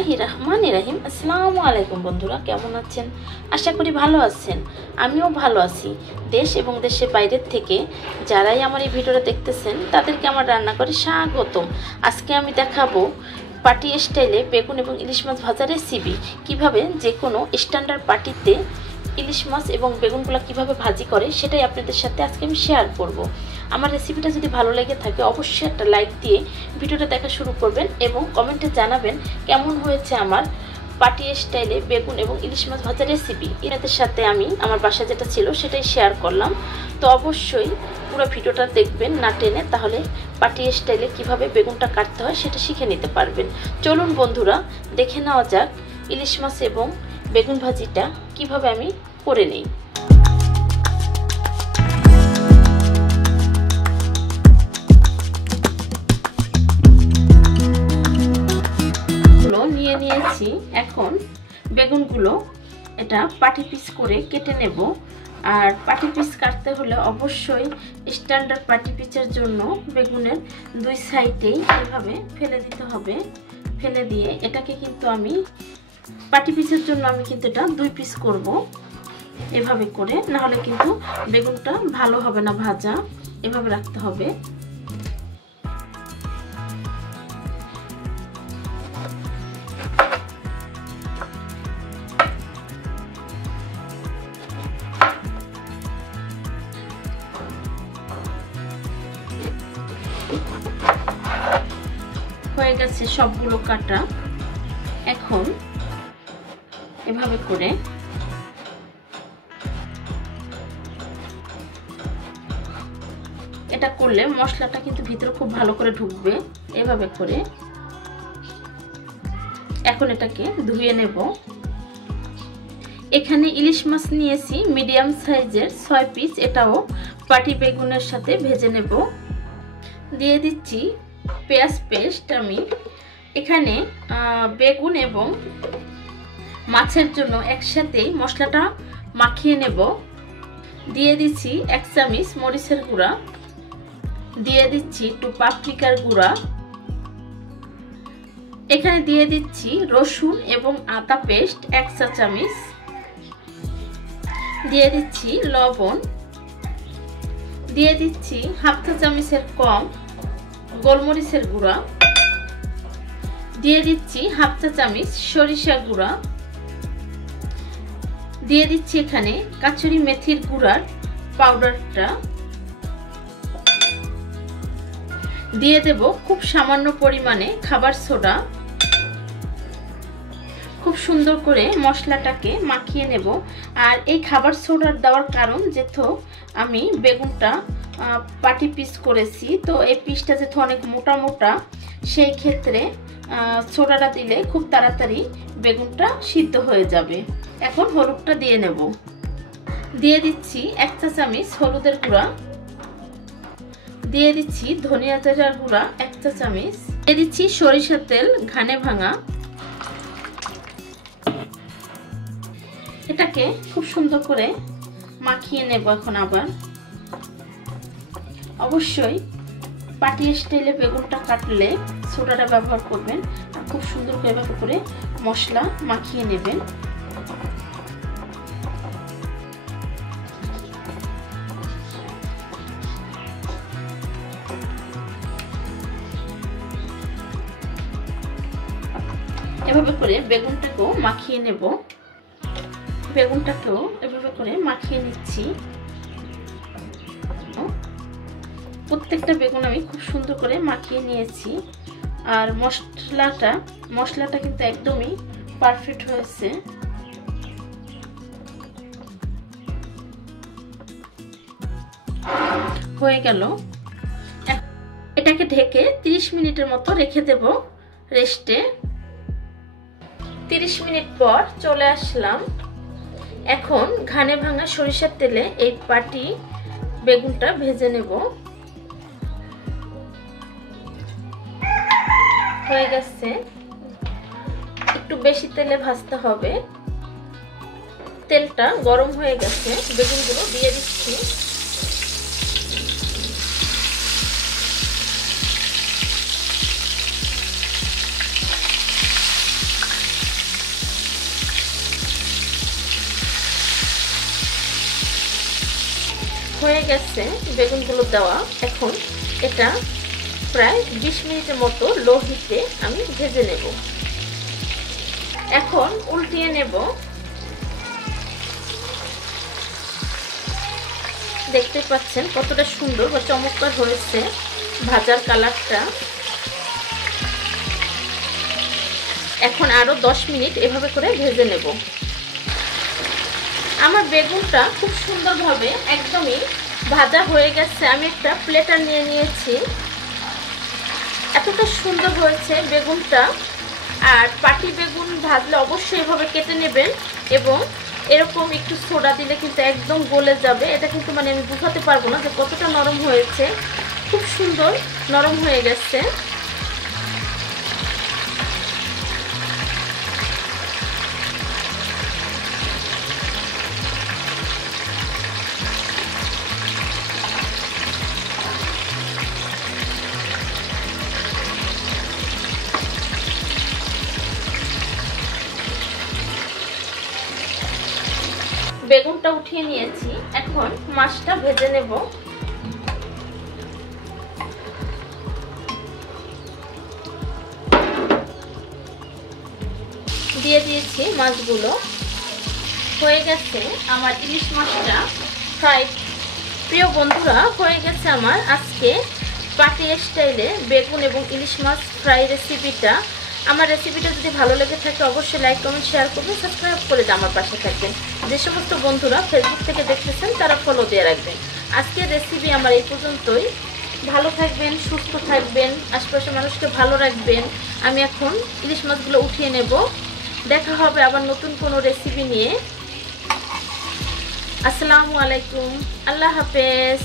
বিসমিল্লাহিররহমানিররহিম। আসসালামু আলাইকুম বন্ধুরা, কেমন আছেন? আশা করি ভালো আছেন। আমিও ভালো আছি। দেশ এবং দেশের বাইরের থেকে যারাই আমার এই ভিডিওটা দেখতেছেন তাদেরকে আমার রান্নাঘরে স্বাগতম। আজকে আমি দেখাবো পার্টি স্টাইলে বেগুন এবং ইলিশ মাছ ভাজা রেসিপি। কিভাবে যে কোনো স্ট্যান্ডার্ড পার্টিতে ইলিশ মাছ এবং বেগুনগুলো কিভাবে ভাজি করে সেটাই আপনাদের সাথে আজকে আমি শেয়ার করব। আমার রেসিপিটা যদি ভালো লেগে থাকে অবশ্যই একটা লাইক দিয়ে ভিডিওটা দেখা শুরু করবেন এবং কমেন্টে জানাবেন কেমন হয়েছে আমার পার্টি স্টাইলে বেগুন এবং ইলিশ মাছ ভাজা রেসিপি। এনাদের সাথে আমি আমার বাসা যেটা ছিল সেটাই শেয়ার করলাম। তো অবশ্যই পুরো ভিডিওটা দেখবেন না টেনে, তাহলে পার্টি স্টাইলে কিভাবে বেগুনটা কাটতে হয় সেটা শিখে নিতে পারবেন। চলুন বন্ধুরা, দেখে নেওয়া যাক ইলিশ মাছ এবং বেগুন ভাজিটা কিভাবে আমি করে নিই। নিয়ে নিয়েছি, এখন বেগুনগুলো এটা পাটি পিস করে কেটে নেব। আর পাটি পিস কাটতে হলে অবশ্যই স্ট্যান্ডার্ড পাটি পিসের জন্য বেগুনের দুই সাইডেই এভাবে ফেলে দিতে হবে। ফেলে দিয়ে এটাকে কিন্তু আমি পাটি পিসের জন্য আমি কিন্তু এটা দুই পিস করব এভাবে করে, না হলে কিন্তু বেগুনটা ভালো হবে না ভাজা। এভাবে রাখতে হবে। হয়ে গেছে সবগুলো কাটা। এখন এভাবে করে এটা করলে মশলাটা কিন্তু ভিতরে খুব ভালো করে ঢুকবে। এভাবে করে এখন এটাকে ধুয়ে নেব। এখানে ইলিশ মাছ নিয়েছি মিডিয়াম সাইজের 6 পিস, এটাও পাটি বেগুনের সাথে ভেজে নেব। দিয়ে দিচ্ছি পেঁয়াজ পেস্ট। আমি এখানে বেগুন এবং মাছের জন্য একসাথে মশলাটা মাখিয়ে নেব। দিয়ে দিচ্ছি 1 চামচ মরিচের গুঁড়া, দিয়ে দিচ্ছি একটু পাপরিকার গুঁড়া, এখানে দিয়ে দিচ্ছি রসুন এবং আদা পেস্ট 1 চা চামচ, দিয়ে দিচ্ছি লবণ, দিয়ে দিচ্ছি হাফ চা চামচের কম গোলমরিচের গুঁড়া, দিয়ে দিচ্ছি হাফ চা চামচ সরিষা গুঁড়া, দিয়ে দিচ্ছি এখানে কাচুরি মেথির গুঁড়ার পাউডারটা, দিয়ে দেব খুব সামান্য পরিমাণে খাবার সোডা। খুব সুন্দর করে মশলাটাকে মাখিয়ে নেব। আর এই খাবার সোডার দেওয়ার কারণ যেহেতু আমি বেগুনটা পাটি পিস করেছি, তো এই পিসটা যেহেতু অনেক মোটা মোটা, সেই ক্ষেত্রে সোডাটা দিলে খুব তাড়াতাড়ি বেগুনটা সিদ্ধ হয়ে যাবে। এখন হলুদটা দিয়ে নেব। দিয়ে দিচ্ছি 1 চা চামচ হলুদের গুঁড়া, দিয়ে দিচ্ছি ধনিয়া জিরার গুঁড়া 1 চা চামচ, দিয়ে দিচ্ছি সরিষার তেল ঘানে ভাঙা। এটাকে খুব সুন্দর করে মাখিয়ে নেব। এখন আবার অবশ্যই পাটি স্টাইলে বেগুনটা কাটলে সোডাটা ব্যবহার করবেন আর খুব সুন্দর করে মশলা মাখিয়ে নেবেন। এভাবে করে বেগুনটাকেও মাখিয়ে নেব। বেগুনটাকেও এভাবে করে মাখিয়ে নিচ্ছি। প্রত্যেকটা বেগুন আমি খুব সুন্দর করে মাখিয়ে নিয়েছি। আর মশলাটা কিন্তু একদমই পারফেক্ট হয়েছে। হয়ে গেল। এটাকে ঢেকে 30 মিনিটের মতো রেখে দেব রেস্টে। 30 মিনিট পর চলে আসলাম। এখন ঘানে ভাঙা সরিষার তেলে এই পাটি বেগুনটা ভেজে নেব। হয়ে গেছে, একটু বেশি তেলে ভাজতে হবে। তেলটা গরম হয়ে গেছে, বেগুনগুলো দিয়ে দিচ্ছি। গেছে বেগুনগুলো দেওয়া। এখন এটা প্রায় 20 মিনিটের মতো লো হিটে আমি ভেজে নেব। এখন উল্টিয়ে নেব। দেখতে পাচ্ছেন কতটা সুন্দর বা চমৎকার হয়েছে ভাজার কালারটা। এখন আরো 10 মিনিট এভাবে করে ভেজে নেব। আমার বেগুনটা খুব সুন্দরভাবে একদমই ভাজা হয়ে গেছে। আমি একটা প্লেটার নিয়ে নিয়েছি। এতটা সুন্দর হয়েছে বেগুনটা। আর পাটি বেগুন ভাজলে অবশ্যই এভাবে কেটে নেবেন এবং এরকম একটু সোডা দিলে কিন্তু একদম গলে যাবে। এটা কিন্তু মানে আমি বোঝাতে পারবো না যে কতটা নরম হয়েছে। খুব সুন্দর নরম হয়ে গেছে। বেগুনটা উঠিয়ে নিয়েছি। এখন মাছটা ভেজে নেব। দিয়ে দিয়েছি মাছগুলো। হয়ে গেছে আমার ইলিশ মাছটা ফ্রাই। প্রিয় বন্ধুরা, হয়ে গেছে আমার আজকে পাটি স্টাইলে বেগুন এবং ইলিশ মাছ ফ্রাই রেসিপিটা। আমার রেসিপিটা যদি ভালো লেগে থাকে অবশ্যই লাইক কমেন্ট শেয়ার করবেন, সাবস্ক্রাইব করে আমার পাশে থাকবেন। যে সমস্ত বন্ধুরা ফেসবুক থেকে দেখতেছেন তারা ফলো দিয়ে রাখবেন। আজকের রেসিপি আমার এই পর্যন্তই। ভালো থাকবেন, সুস্থ থাকবেন, আশেপাশের মানুষকে ভালো রাখবেন। আমি এখন ইলিশ মাছগুলো উঠিয়ে নেব। দেখা হবে আবার নতুন কোনো রেসিপি নিয়ে। আসসালামু আলাইকুম, আল্লাহ হাফেজ।